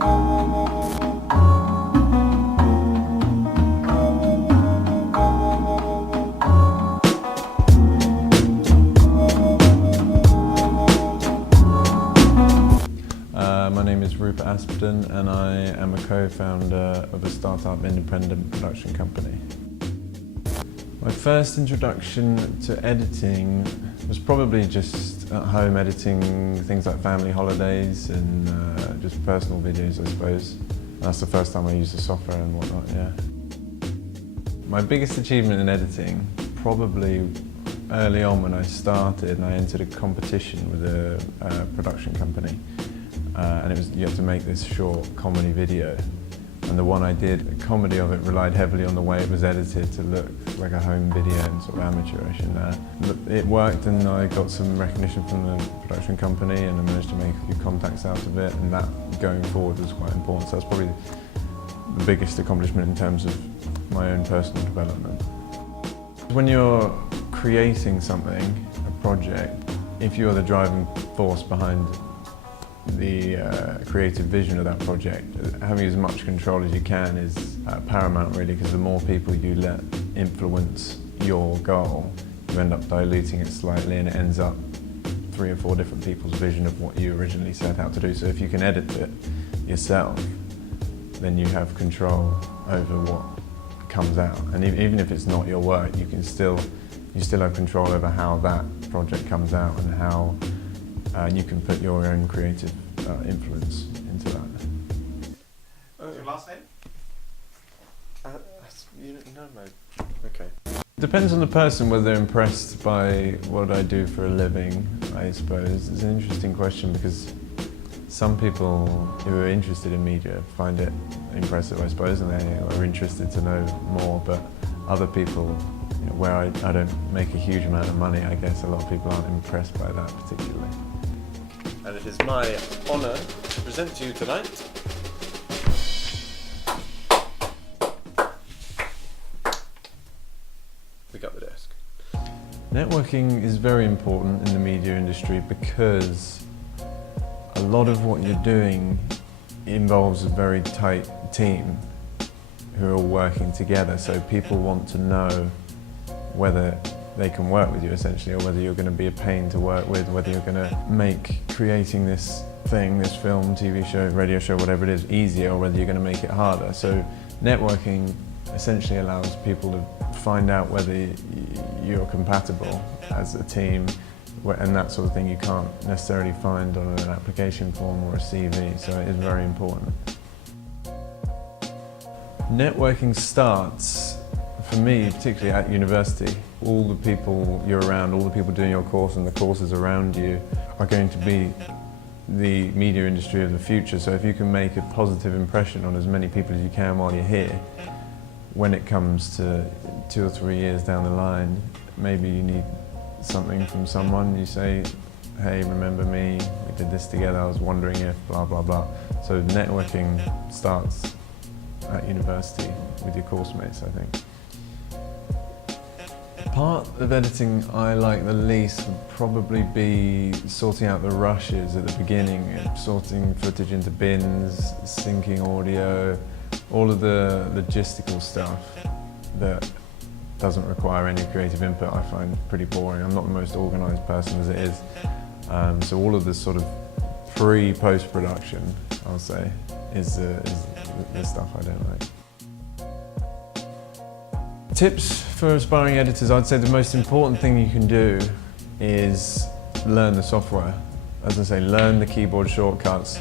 My name is Rupert Aspden and I am a co-founder of a startup independent production company. My first introduction to editing was probably just at home editing things like family holidays and just personal videos, I suppose. That's the first time I used the software and whatnot, yeah. My biggest achievement in editing, probably early on when I started and I entered a competition with a production company. And it was, you had to make this short comedy video. And the one I did, the comedy of it relied heavily on the way it was edited to look like a home video and sort of amateurish. And it worked and I got some recognition from the production company and I managed to make a few contacts out of it, and that going forward was quite important. So that's probably the biggest accomplishment in terms of my own personal development. When you're creating something, a project, if you're the driving force behind the creative vision of that project, having as much control as you can is paramount really, because the more people you let influence your goal, you end up diluting it slightly and it ends up 3 or 4 different people's vision of what you originally set out to do. So if you can edit it yourself, then you have control over what comes out. And even if it's not your work, you still have control over how that project comes out and how you can put your own creative influence into that. What's your last name? You don't know, mate. Okay. Depends on the person whether they're impressed by what I do for a living, I suppose. It's an interesting question because some people who are interested in media find it impressive, I suppose, and they are interested to know more, but other people, where I don't make a huge amount of money, I guess a lot of people aren't impressed by that particularly. And it is my honour to present to you tonight Pick up the desk. Networking is very important in the media industry because a lot of what you're doing involves a very tight team who are all working together, so people want to know whether they can work with you essentially, or whether you're going to be a pain to work with, whether you're going to make creating this thing, this film, TV show, radio show, whatever it is, easier, or whether you're going to make it harder. So networking essentially allows people to find out whether you're compatible as a team, and that sort of thing you can't necessarily find on an application form or a CV, so it is very important. Networking starts, for me, particularly at university. All the people you're around, all the people doing your course and the courses around you are going to be the media industry of the future. So if you can make a positive impression on as many people as you can while you're here, when it comes to 2 or 3 years down the line, maybe you need something from someone, you say, hey, remember me, we did this together, I was wondering if, blah, blah, blah. So networking starts at university with your course mates, I think. Part of editing I like the least would probably be sorting out the rushes at the beginning, sorting footage into bins, syncing audio, all of the logistical stuff that doesn't require any creative input I find pretty boring. I'm not the most organised person as it is, so all of this sort of pre-post-production, I'll say, is the stuff I don't like. Tips for aspiring editors, I'd say the most important thing you can do is learn the software. As I say, learn the keyboard shortcuts.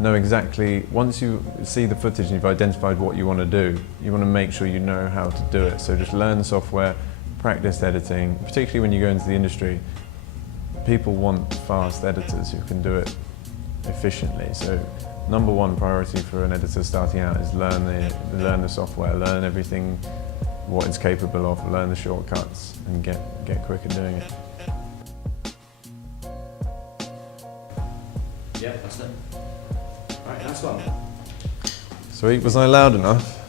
Know exactly, once you see the footage and you've identified what you want to do, you want to make sure you know how to do it. So just learn the software, practice editing, particularly when you go into the industry. People want fast editors who can do it efficiently. So number one priority for an editor starting out is learn the software, learn everything, what it's capable of, learn the shortcuts and get quick at doing it. Yeah, that's it. Right, nice one. Sweet, was I loud enough?